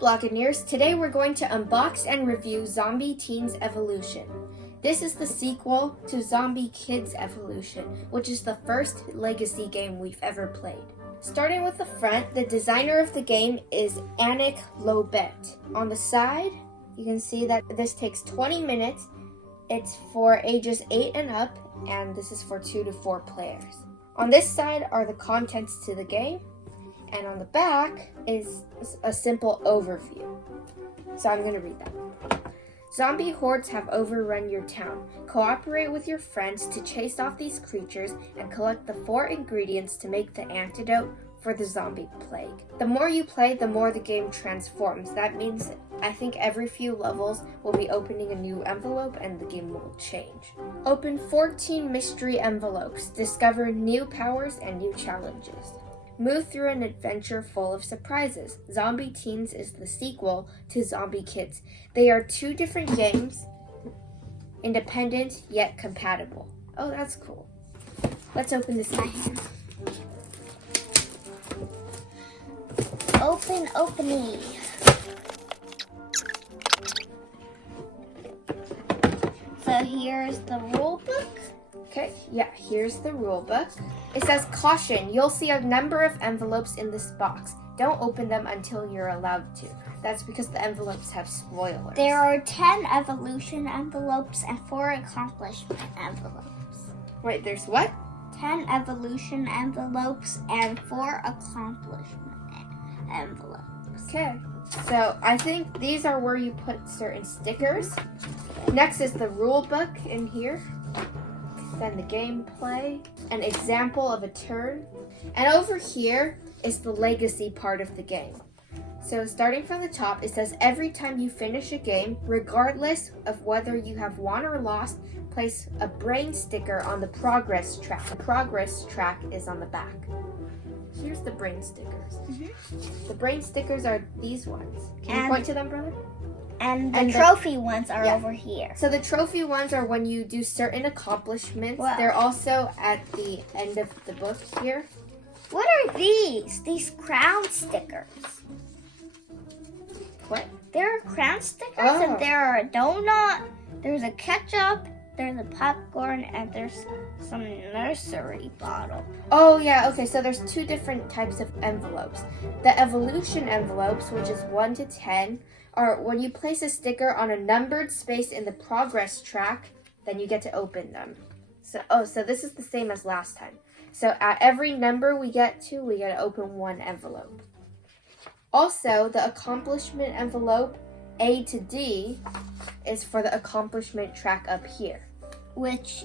Hello Blockaneers, today we're going to unbox and review Zombie Teenz Evolution. This is the sequel to Zombie Kids Evolution, which is the first legacy game we've ever played. Starting with the front, the designer of the game is Anik Lobet. On the side, you can see that this takes 20 minutes. It's for ages 8 and up, and this is for 2 to 4 players. On this side are the contents to the game, and on the back is a simple overview. So I'm going to read that. Zombie hordes have overrun your town. Cooperate with your friends to chase off these creatures and collect the 4 ingredients to make the antidote for the zombie plague. The more you play, the more the game transforms. That means I think every few levels we'll be opening a new envelope and the game will change. Open 14 mystery envelopes. Discover new powers and new challenges. Move through an adventure full of surprises. Zombie Teenz is the sequel to Zombie Kids. They are 2 different games, independent yet compatible. Oh, that's cool. Let's open this case. Opening. So here's the rule book. Okay, yeah, here's the rule book. It says, caution, you'll see a number of envelopes in this box. Don't open them until you're allowed to. That's because the envelopes have spoilers. There are 10 evolution envelopes and 4 accomplishment envelopes. Wait, there's what? 10 evolution envelopes and 4 accomplishment envelopes. Okay, so I think these are where you put certain stickers. Next is the rule book in here. Then the gameplay, an example of a turn. And over here is the legacy part of the game. So starting from the top, it says every time you finish a game, regardless of whether you have won or lost, place a brain sticker on the progress track. The progress track is on the back. Here's the brain stickers. The brain stickers are these ones. Can you point to them, brother? And the trophy ones are over here. So the trophy ones are when you do certain accomplishments. Wow. They're also at the end of the book here. What are these? These crown stickers. What? There are crown stickers Oh. and there are a donut, there's a ketchup, there's a popcorn, and there's some nursery bottle. Oh yeah, okay, so there's 2 different types of envelopes. The evolution envelopes, which is 1 to 10, are when you place a sticker on a numbered space in the progress track, then you get to open them. So this is the same as last time. So at every number we get to open 1 envelope. Also, the accomplishment envelope A to D is for the accomplishment track up here. Which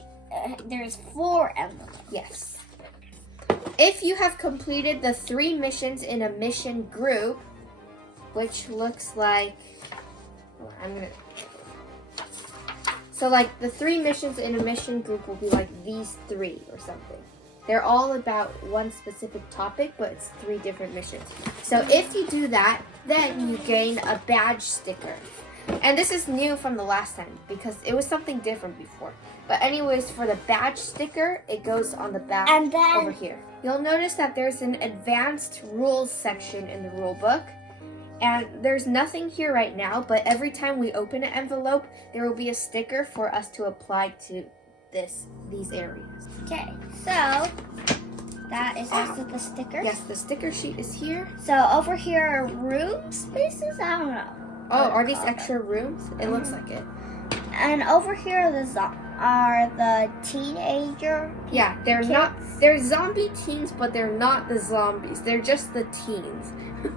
there's 4 envelopes. Yes. If you have completed the 3 missions in a mission group, which looks like, so like the 3 missions in a mission group will be like these 3 or something. They're all about one specific topic, but it's 3 different missions. So if you do that, then you gain a badge sticker. And this is new from the last time because it was something different before. But anyways, for the badge sticker, it goes on the back and then, over here. You'll notice that there's an advanced rules section in the rule book. And there's nothing here right now, but every time we open an envelope, there will be a sticker for us to apply to these areas. Okay, so that is also the sticker. Yes, the sticker sheet is here. So over here are room spaces? I don't know. Oh, are these extra rooms? It looks like it. And over here are the teenager. Yeah, they're zombie teens, but they're not the zombies. They're just the teens.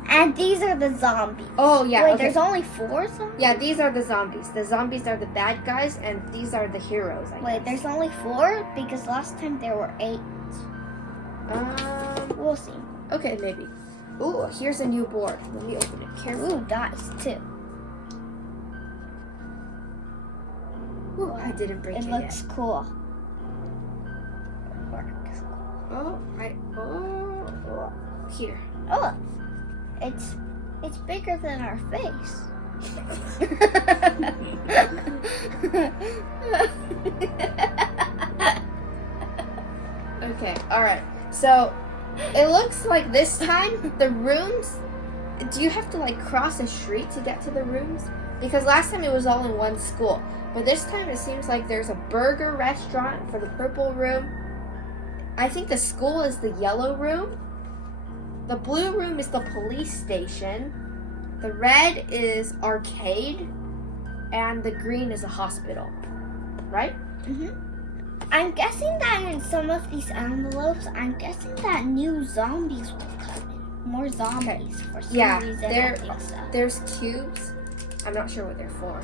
And these are the zombies. Oh, yeah. Wait, okay. There's only 4 zombies? Yeah, these are the zombies. The zombies are the bad guys, and these are the heroes, I Wait, guess. there's only 4? Because last time there were 8. We'll see. Okay, maybe. Ooh, here's a new board. Let me open it carefully. Ooh, dice too. Ooh, I didn't break it It looks yet. cool. Oh, here. Oh, it's bigger than our face. Okay, alright. So, it looks like this time the rooms do you have to like cross a street to get to the rooms? Because last time it was all in one school. But this time it seems like there's a burger restaurant for the purple room. I think the school is the yellow room. The blue room is the police station. The red is arcade. And the green is a hospital. Right? Mm-hmm. I'm guessing that in some of these envelopes, I'm guessing that new zombies will come in. More zombies for some reason. I think so. There's cubes. I'm not sure what they're for.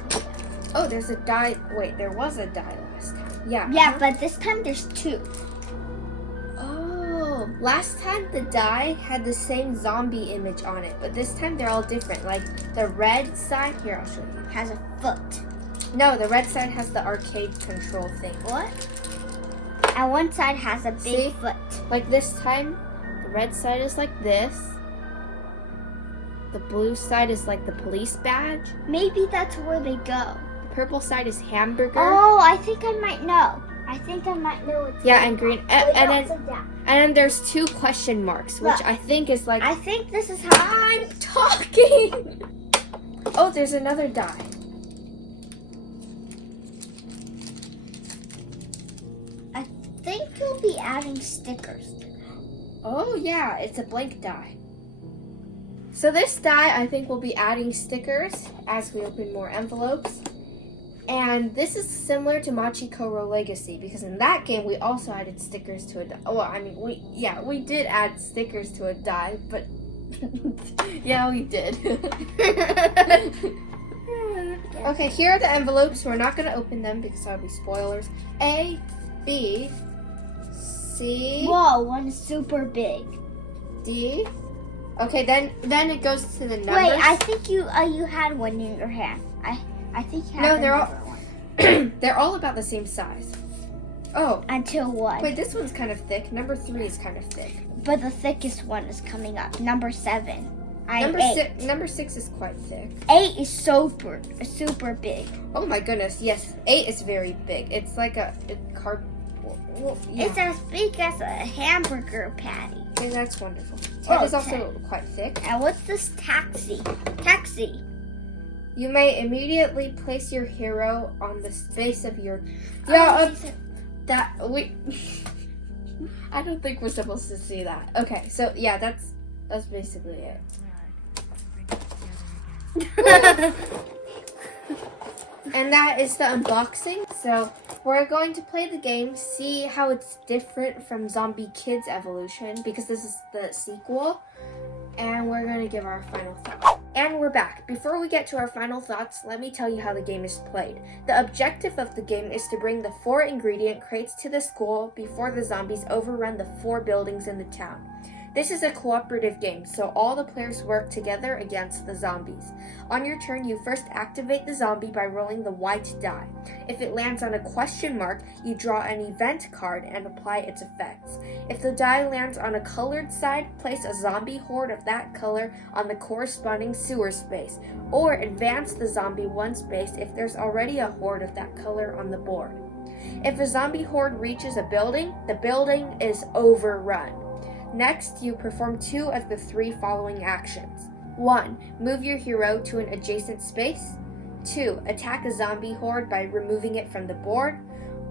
Oh, there's a die. Wait, there was a die last time. Yeah. Yeah, but this time there's 2. Oh, last time the die had the same zombie image on it, but this time they're all different. Like the red side, here I'll show you. Has a foot. No, the red side has the arcade control thing. What? And one side has a big foot. Like this time, the red side is like this. The blue side is like the police badge. Maybe that's where they go. The purple side is hamburger. Oh, I think I might know. It's yeah, and green. And then there's 2 question marks, which I think is like... I think this is how I'm talking! Oh, there's another die. I think you'll be adding stickers. Oh, yeah, it's a blank die. So this die, I think we'll be adding stickers as we open more envelopes. And this is similar to Machikoro Legacy, because in that game, we also added stickers to a die. Well, I mean, we did add stickers to a die, but yeah, we did. Okay, here are the envelopes. We're not going to open them because that would be spoilers. A, B, C. Whoa, one is super big. D. Okay, then it goes to the numbers. Wait, I think you had one in your hand. I think you had No, they're all one. they're all about the same size. Oh. Until what? Wait, this one's kind of thick. Number 3 is kind of thick. But the thickest one is coming up. Number 7. Number 6 is quite thick. 8 is super big. Oh my goodness, yes. 8 is very big. It's like a card. Well, yeah. It's as big as a hamburger patty. Okay, that's wonderful. 10 is also quite thick. And what's this taxi? Taxi. You may immediately place your hero on the space of your... I don't think we're supposed to see that. Okay, so yeah, that's basically it. And that is the unboxing. So we're going to play the game, see how it's different from Zombie Kids Evolution, because this is the sequel. And we're going to give our final thoughts. And we're back. Before we get to our final thoughts, let me tell you how the game is played. The objective of the game is to bring the 4 ingredient crates to the school before the zombies overrun the 4 buildings in the town. This is a cooperative game, so all the players work together against the zombies. On your turn, you first activate the zombie by rolling the white die. If it lands on a question mark, you draw an event card and apply its effects. If the die lands on a colored side, place a zombie horde of that color on the corresponding sewer space, or advance the zombie 1 space if there's already a horde of that color on the board. If a zombie horde reaches a building, the building is overrun. Next, you perform 2 of the 3 following actions. 1. Move your hero to an adjacent space. 2. Attack a zombie horde by removing it from the board.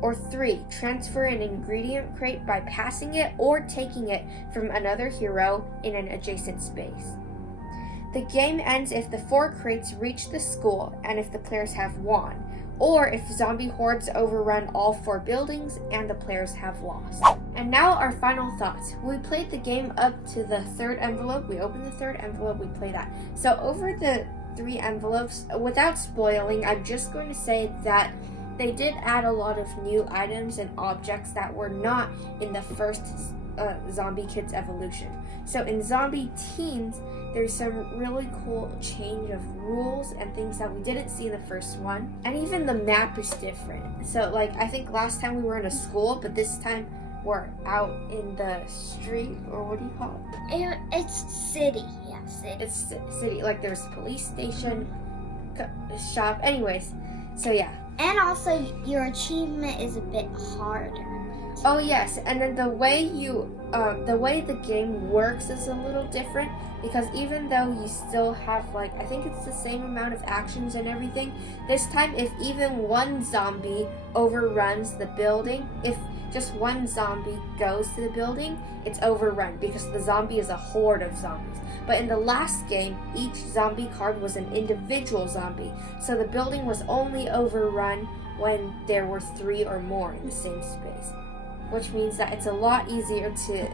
Or 3. Transfer an ingredient crate by passing it or taking it from another hero in an adjacent space. The game ends if the 4 crates reach the school and if the players have won, or if zombie hordes overrun all 4 buildings and the players have lost. And now our final thoughts. We played the game up to the 3rd envelope. We opened the 3rd envelope, we played that. So over the 3 envelopes, without spoiling, I'm just going to say that they did add a lot of new items and objects that were not in the first Zombie Kids Evolution. So in Zombie Teens, there's some really cool change of rules and things that we didn't see in the first one. And even the map is different. So like, I think last time we were in a school, but this time we're out in the street, or what do you call it? It's city, yeah, city. It's city, like there's police station, shop, anyways, so yeah. And also, your achievement is a bit harder. Oh yes, and then the way the game works is a little different because even though you still have like I think it's the same amount of actions and everything, this time if even one zombie overruns the building, if just one zombie goes to the building, it's overrun because the zombie is a horde of zombies. But in the last game, each zombie card was an individual zombie, so the building was only overrun when there were 3 or more in the same space, which means that it's a lot easier to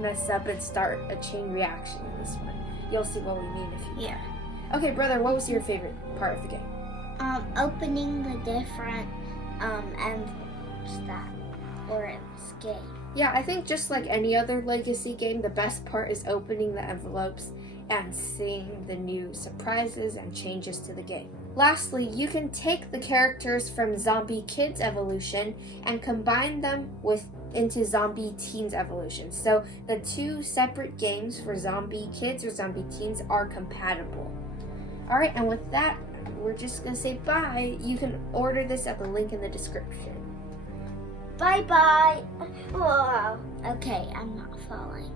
mess up and start a chain reaction in this one. You'll see what we mean if you. Yeah. Okay, brother, what was your favorite part of the game? Opening the different envelopes that were in this game. Yeah, I think just like any other Legacy game, the best part is opening the envelopes and seeing the new surprises and changes to the game. Lastly, you can take the characters from Zombie Kids Evolution and combine them into Zombie Teens Evolution. So the 2 separate games for Zombie Kids or Zombie Teens are compatible. Alright, and with that, we're just going to say bye. You can order this at the link in the description. Bye-bye. Whoa. Okay, I'm not falling.